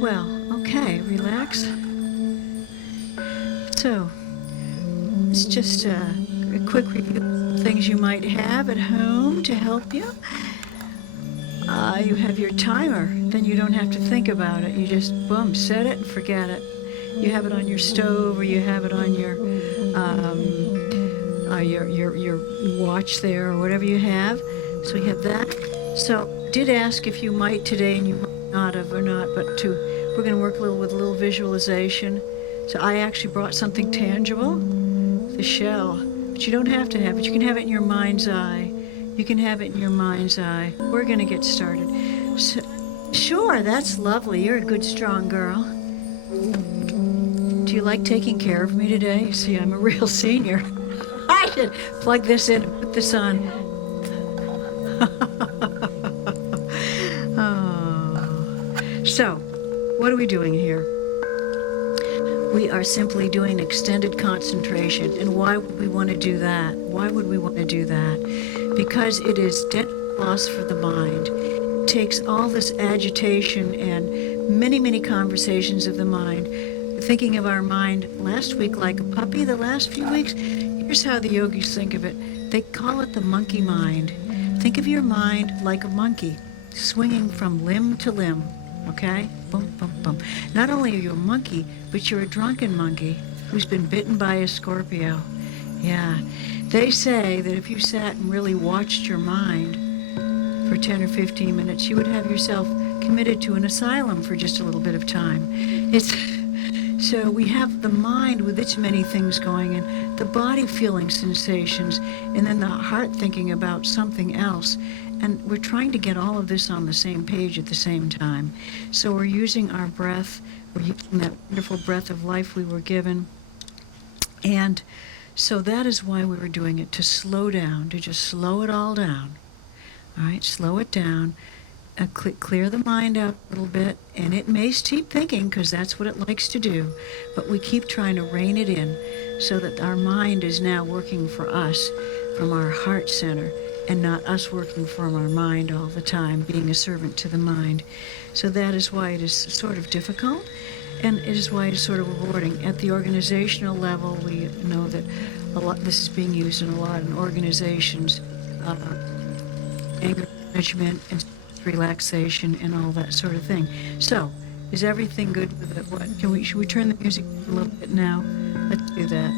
Well, okay, relax. So, it's just a quick review of things you might have at home to help you. You have your timer, then you don't have to think about it. You just, boom, set it and forget it. You have it on your stove, or you have it on your watch there, or whatever you have. So we have that. So did ask if you might today, and you might not have or not, but we're going to work with a little visualization. So I actually brought something tangible, the shell, but you don't have to have it. You can have it in your mind's eye. You can have it in your mind's eye. We're going to get started. So, sure, that's lovely. You're a good, strong girl. Do you like taking care of me today? You see, I'm a real senior. I should plug this in and put this on. Oh. So, what are we doing here? We are simply doing extended concentration. And why would we want to do that? Why would we want to do that? Because it is dead loss for the mind. It takes all this agitation and many conversations of the mind, thinking of our mind last week like a puppy, the last few weeks. Here's how the yogis think of it. They call it the monkey mind. Think of your mind like a monkey, swinging from limb to limb, okay? Boom, boom, boom. Not only are you a monkey, but you're a drunken monkey who's been bitten by a Scorpio. Yeah. They say that if you sat and really watched your mind for 10 or 15 minutes, you would have yourself committed to an asylum for just a little bit of time. So we have the mind with its many things going in, the body feeling sensations, and then the heart thinking about something else. And we're trying to get all of this on the same page at the same time. So we're using our breath, we're using that wonderful breath of life we were given. And so that is why we were doing it, to slow down, to just slow it all down. All right, slow it down, clear the mind out a little bit, and it may keep thinking because that's what it likes to do, but we keep trying to rein it in so that our mind is now working for us from our heart center and not us working from our mind all the time, being a servant to the mind. So that is why it is sort of difficult. And it is why it's sort of rewarding. At the organizational level, we know that this is being used in a lot in organizations, anger management and relaxation and all that sort of thing. So, is everything good with it? Should we turn the music a little bit now? Let's do that.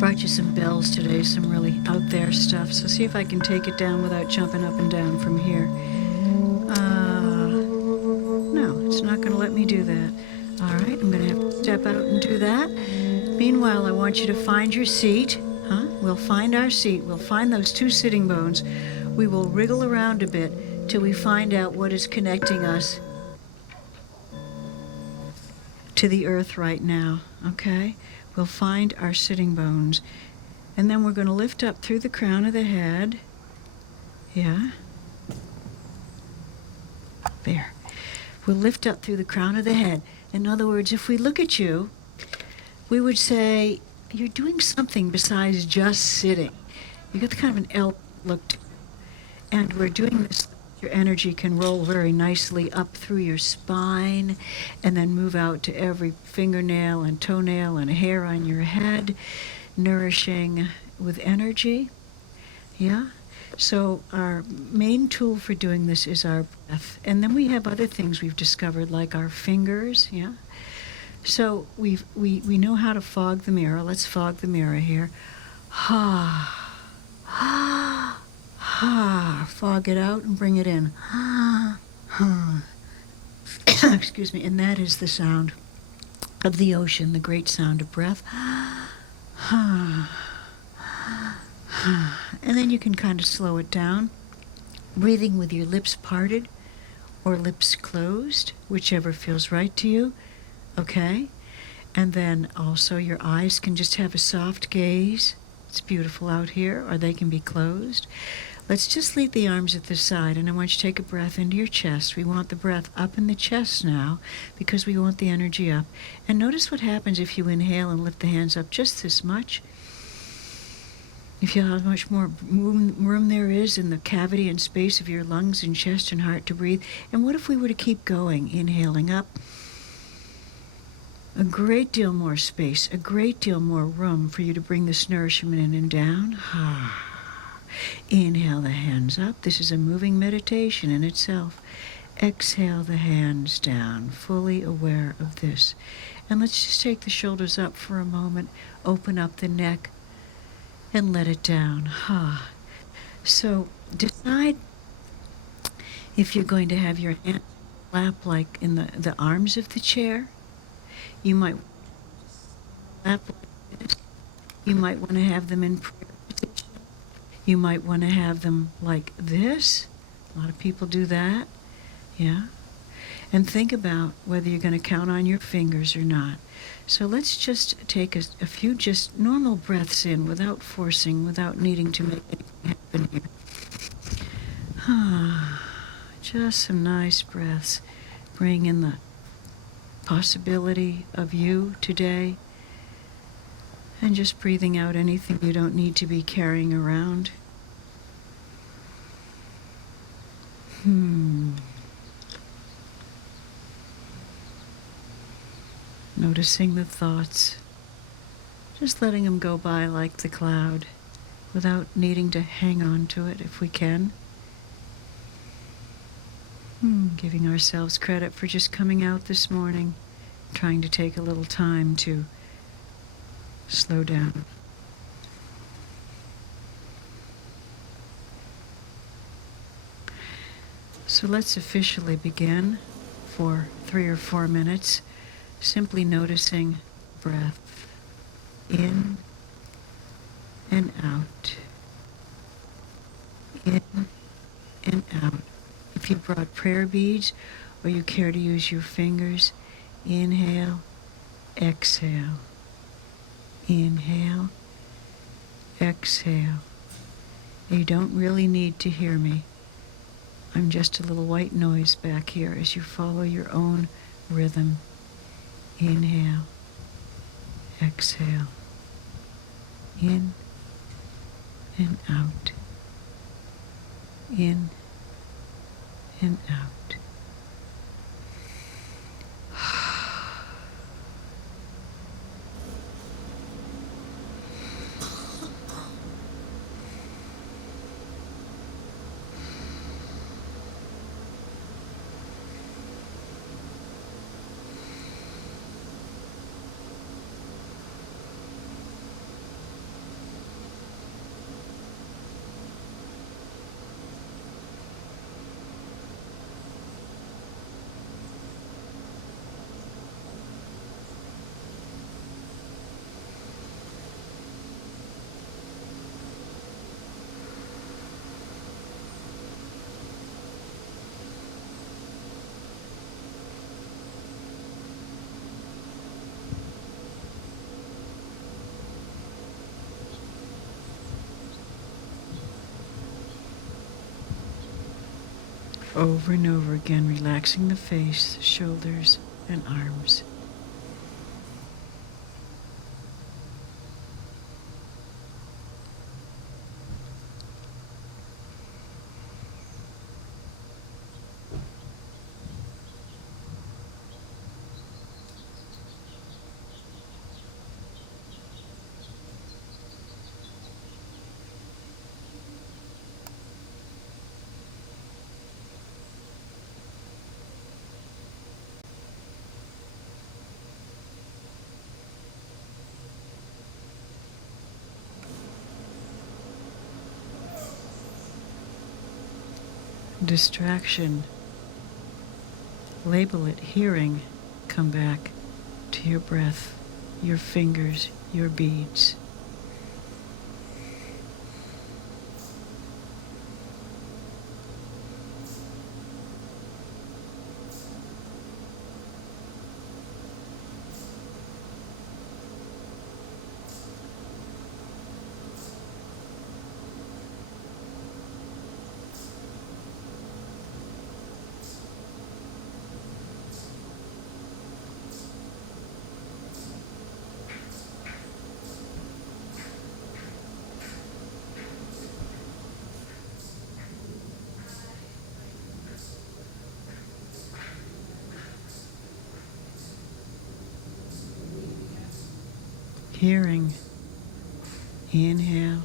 Brought you some bells today, some really out there stuff. So see if I can take it down without jumping up and down from here. It's not going to let me do that. All right, I'm going to have to step out and do that. Meanwhile, I want you to find your seat. We'll find our seat. We'll find those two sitting bones. We will wriggle around a bit till we find out what is connecting us to the earth right now, okay? We'll find our sitting bones. And then we're going to lift up through the crown of the head. Yeah. There. We'll lift up through the crown of the head. In other words, if we look at you, we would say, you're doing something besides just sitting. You got kind of an L look to you. And we're doing this, your energy can roll very nicely up through your spine and then move out to every fingernail and toenail and hair on your head, nourishing with energy. Yeah? So our main tool for doing this is our breath. And then we have other things we've discovered, like our fingers, yeah? So we know how to fog the mirror. Let's fog the mirror here. Ha, ha, ha. Fog it out and bring it in. Ha, ha. Excuse me. And that is the sound of the ocean, the great sound of breath. Ha. And then you can kind of slow it down, breathing with your lips parted or lips closed, whichever feels right to you, okay? And then also your eyes can just have a soft gaze. It's beautiful out here, or they can be closed. Let's just leave the arms at the side, and I want you to take a breath into your chest. We want the breath up in the chest now because we want the energy up. And notice what happens if you inhale and lift the hands up just this much. You feel how much more room there is in the cavity and space of your lungs and chest and heart to breathe. And what if we were to keep going, inhaling up? A great deal more space, a great deal more room for you to bring this nourishment in and down. Inhale the hands up. This is a moving meditation in itself. Exhale the hands down, fully aware of this. And let's just take the shoulders up for a moment, open up the neck, and let it down. So decide if you're going to have your hand lap like in the arms of the chair. You might lap like this. You might want to have them in prayer position. You might want to have them like this. A lot of people do that. Yeah. And think about whether you're going to count on your fingers or not. So let's just take a few just normal breaths in without forcing, without needing to make anything happen here. Just some nice breaths. Bring in the possibility of you today. And just breathing out anything you don't need to be carrying around. Noticing the thoughts, just letting them go by like the cloud, without needing to hang on to it if we can. Giving ourselves credit for just coming out this morning, trying to take a little time to slow down. So let's officially begin for 3 or 4 minutes. Simply noticing breath in and out, in and out. If you brought prayer beads or you care to use your fingers, inhale, exhale, inhale, exhale. You don't really need to hear me. I'm just a little white noise back here as you follow your own rhythm. Inhale, exhale, in and out, in and out. Over and over again, relaxing the face, shoulders, and arms. Distraction, label it hearing, come back to your breath, your fingers, your beads. hearing. Inhale,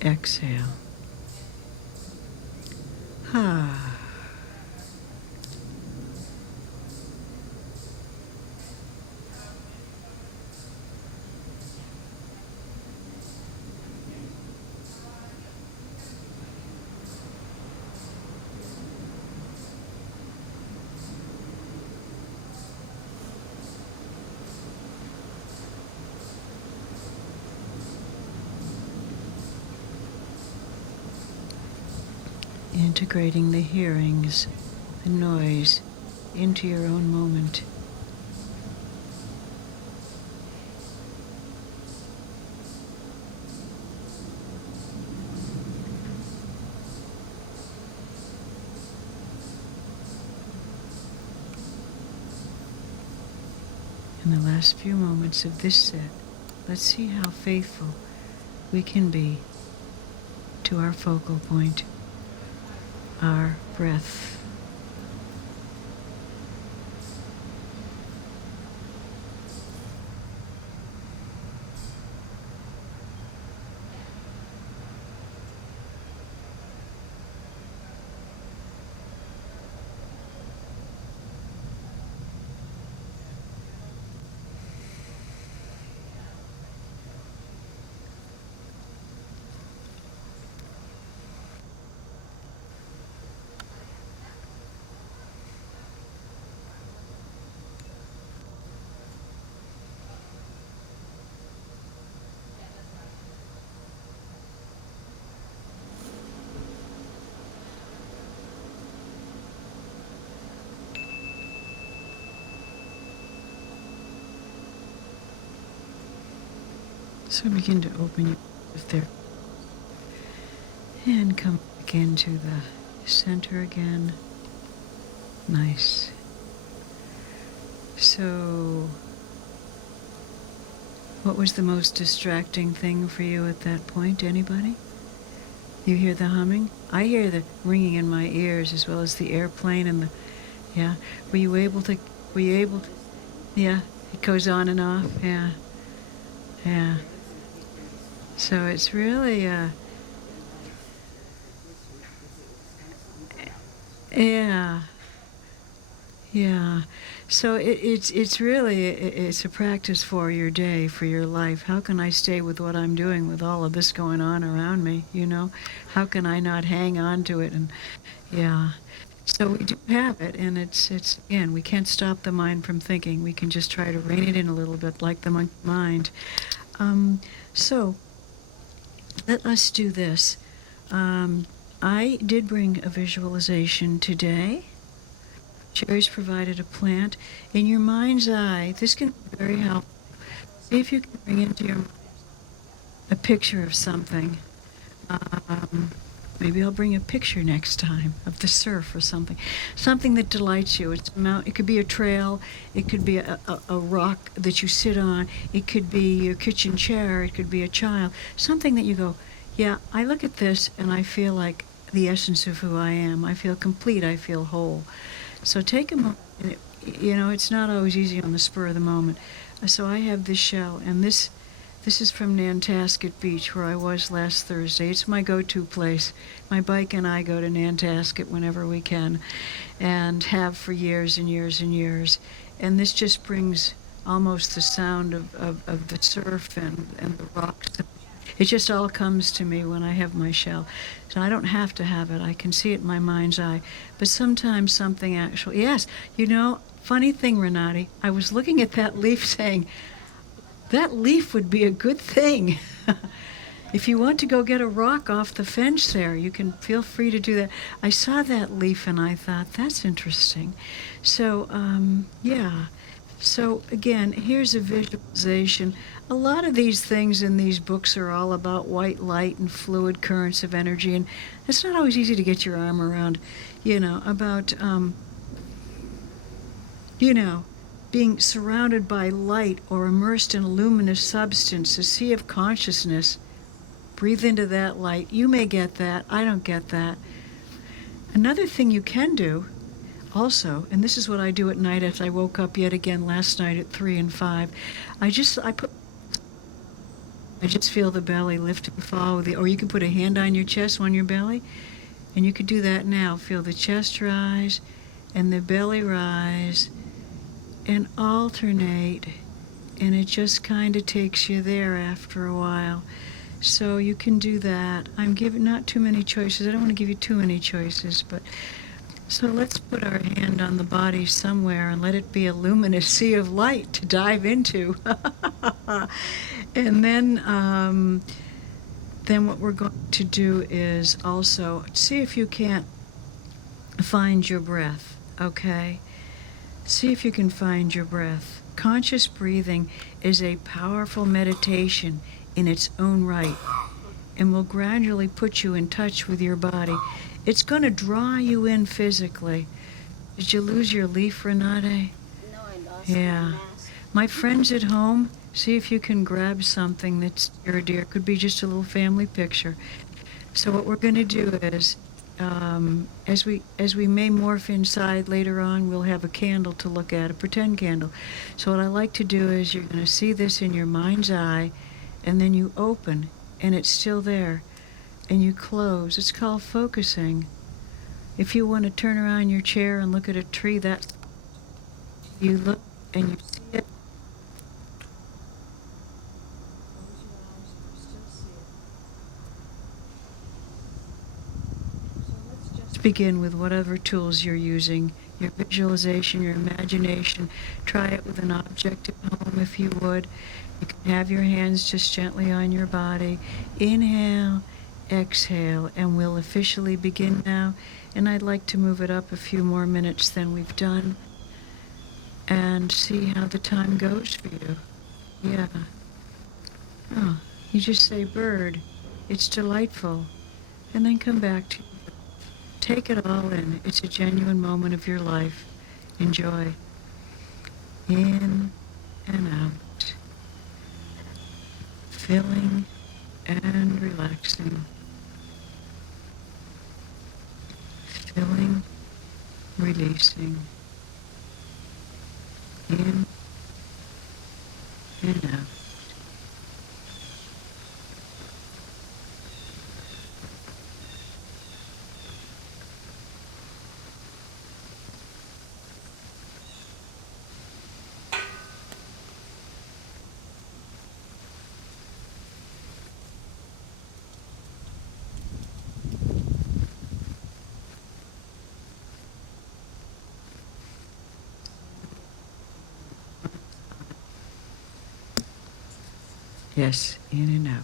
exhale. Ah. Integrating the hearings, the noise, into your own moment. In the last few moments of this set, let's see how faithful we can be to our focal point, our breath. So begin to open your mouth there and come back into the center again. Nice. So, what was the most distracting thing for you at that point? Anybody? You hear the humming? I hear the ringing in my ears as well as the airplane and the, yeah. Were you able to, yeah, it goes on and off, yeah. Yeah. So it's really, yeah, yeah. So it's really, it's a practice for your day, for your life. How can I stay with what I'm doing with all of this going on around me, you know? How can I not hang on to it? And, yeah. So we do have it, and it's again, we can't stop the mind from thinking. We can just try to rein it in a little bit, like the monkey mind. So let us do this. I did bring a visualization today. Sherry's provided a plant. In your mind's eye, this can be very helpful. See if you can bring into your mind a picture of something. Maybe I'll bring a picture next time of the surf or something. Something that delights you. It's a mount. It could be a trail. It could be a rock that you sit on. It could be your kitchen chair. It could be a child. Something that you go, yeah, I look at this and I feel like the essence of who I am. I feel complete. I feel whole. So take a moment. You know, it's not always easy on the spur of the moment. So I have this shell, and this is from Nantasket Beach, where I was last Thursday. It's my go-to place. My bike and I go to Nantasket whenever we can, and have for years and years and years. And this just brings almost the sound of the surf and the rocks. It just all comes to me when I have my shell. So I don't have to have it. I can see it in my mind's eye. But sometimes something actually, yes, you know, funny thing, Renati, I was looking at that leaf saying, that leaf would be a good thing. If you want to go get a rock off the fence there, you can feel free to do that. I saw that leaf and I thought, that's interesting. So, yeah. So again, here's a visualization. A lot of these things in these books are all about white light and fluid currents of energy, and it's not always easy to get your arm around, you know, about, you know, being surrounded by light or immersed in a luminous substance, a sea of consciousness. Breathe into that light. You may get that. I don't get that. Another thing you can do, also, and this is what I do at night as I woke up yet again last night at 3 and 5, I just feel the belly lift and fall, or you can put a hand on your chest, on your belly, and you could do that now. Feel the chest rise and the belly rise and alternate, and it just kind of takes you there after a while. So you can do that. I'm giving not too many choices. I don't want to give you too many choices, but so let's put our hand on the body somewhere and let it be a luminous sea of light to dive into. And then what we're going to do is also see if you can't find your breath, okay? See if you can find your breath. Conscious breathing is a powerful meditation in its own right and will gradually put you in touch with your body. It's going to draw you in physically. Did you lose your leaf, Renate? No, I lost Yeah. my mask. My friends at home, see if you can grab something that's dear, dear. It could be just a little family picture. So what we're going to do is, as we may morph inside later on, we'll have a candle to look at, a pretend candle. So what I like to do is you're going to see this in your mind's eye, and then you open, and it's still there, and you close. It's called focusing. If you want to turn around your chair and look at a tree, that you look and you see it. Begin with whatever tools you're using, your visualization, your imagination. Try it with an object at home if you would. You can have your hands just gently on your body. Inhale, exhale, and we'll officially begin now. And I'd like to move it up a few more minutes than we've done and see how the time goes for you. Yeah. Oh, you just say bird. It's delightful. And then come back to take it all in. It's a genuine moment of your life. Enjoy. In and out. Filling and relaxing. Filling, releasing. In and out. Yes, in and out.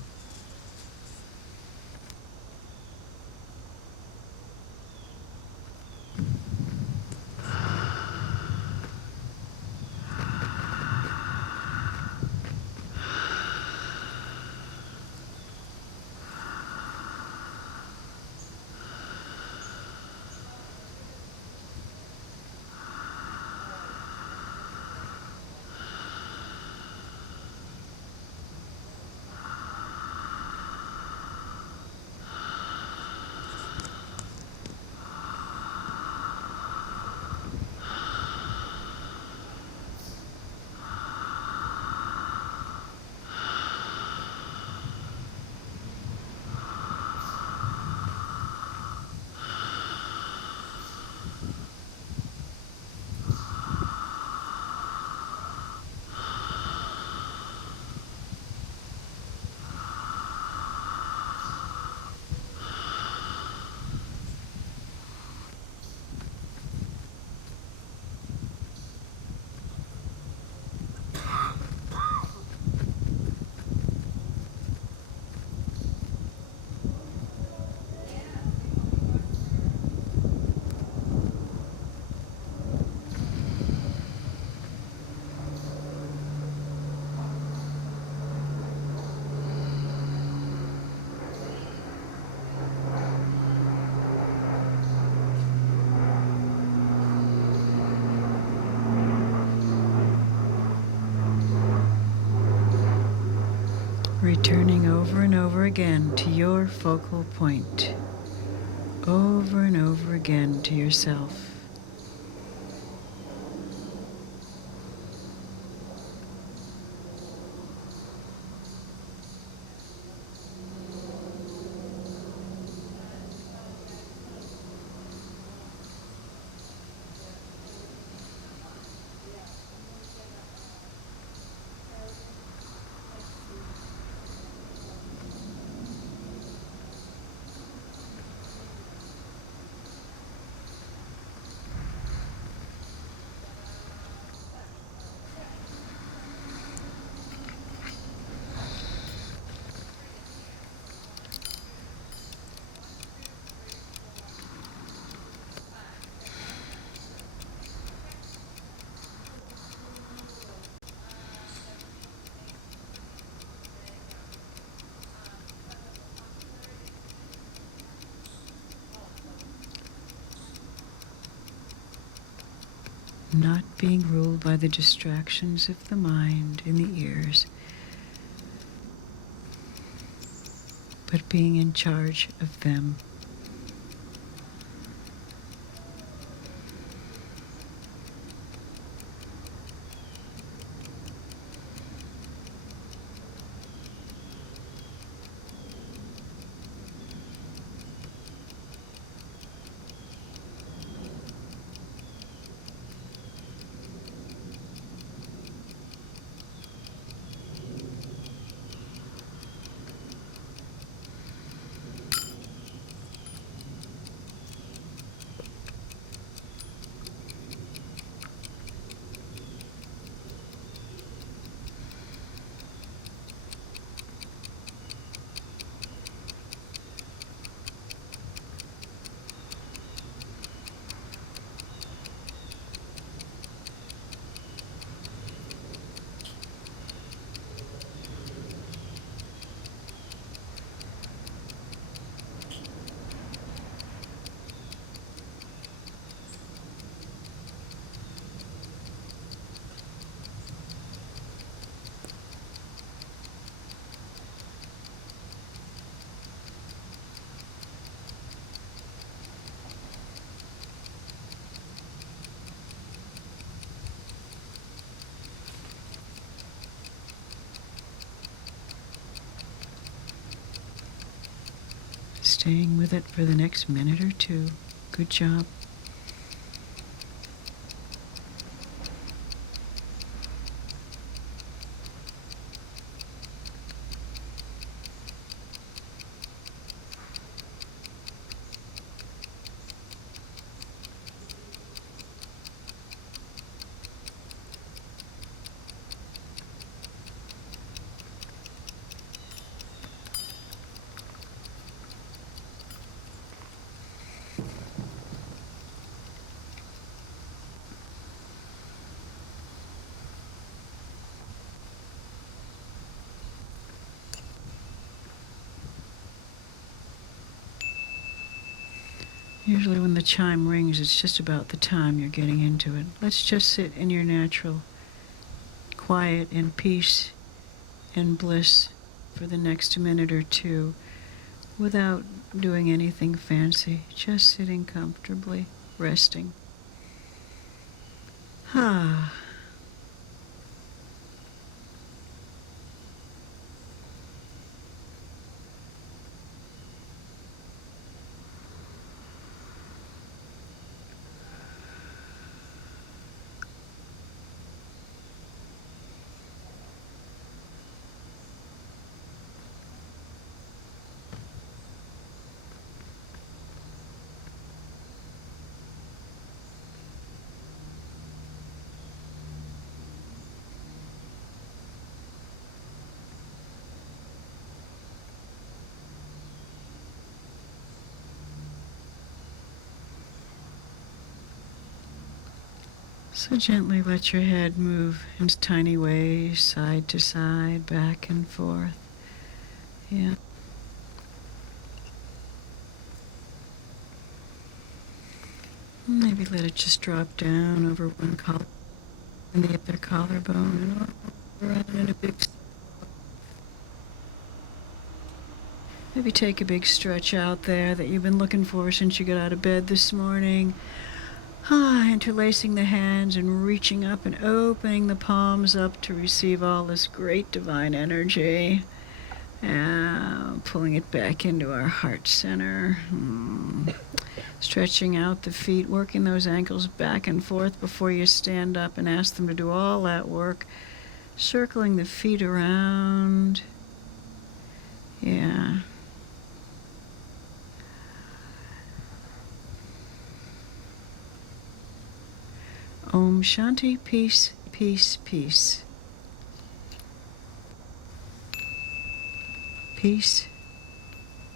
Returning over and over again to your focal point. Over and over again to yourself. not being ruled by the distractions of the mind and the ears, but being in charge of them. Staying with it for the next minute or two. Good job. Usually when the chime rings, it's just about the time you're getting into it. Let's just sit in your natural quiet and peace and bliss for the next minute or two without doing anything fancy, just sitting comfortably, resting. Ah. So gently let your head move in tiny ways, side to side, back and forth. Yeah. Maybe let it just drop down over one collar and the other collarbone and all around in a big. Maybe take a big stretch out there that you've been looking for since you got out of bed this morning. Interlacing the hands and reaching up and opening the palms up to receive all this great divine energy. And pulling it back into our heart center. Stretching out the feet, working those ankles back and forth before you stand up and ask them to do all that work. Circling the feet around. Yeah. Om Shanti, peace, peace, peace. Peace,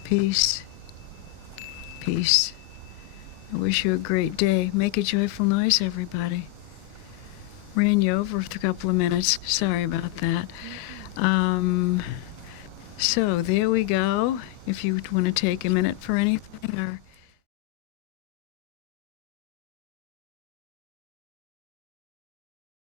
peace, peace. I wish you a great day. Make a joyful noise, everybody. Ran you over for a couple of minutes. Sorry about that. So there we go. If you want to take a minute for anything or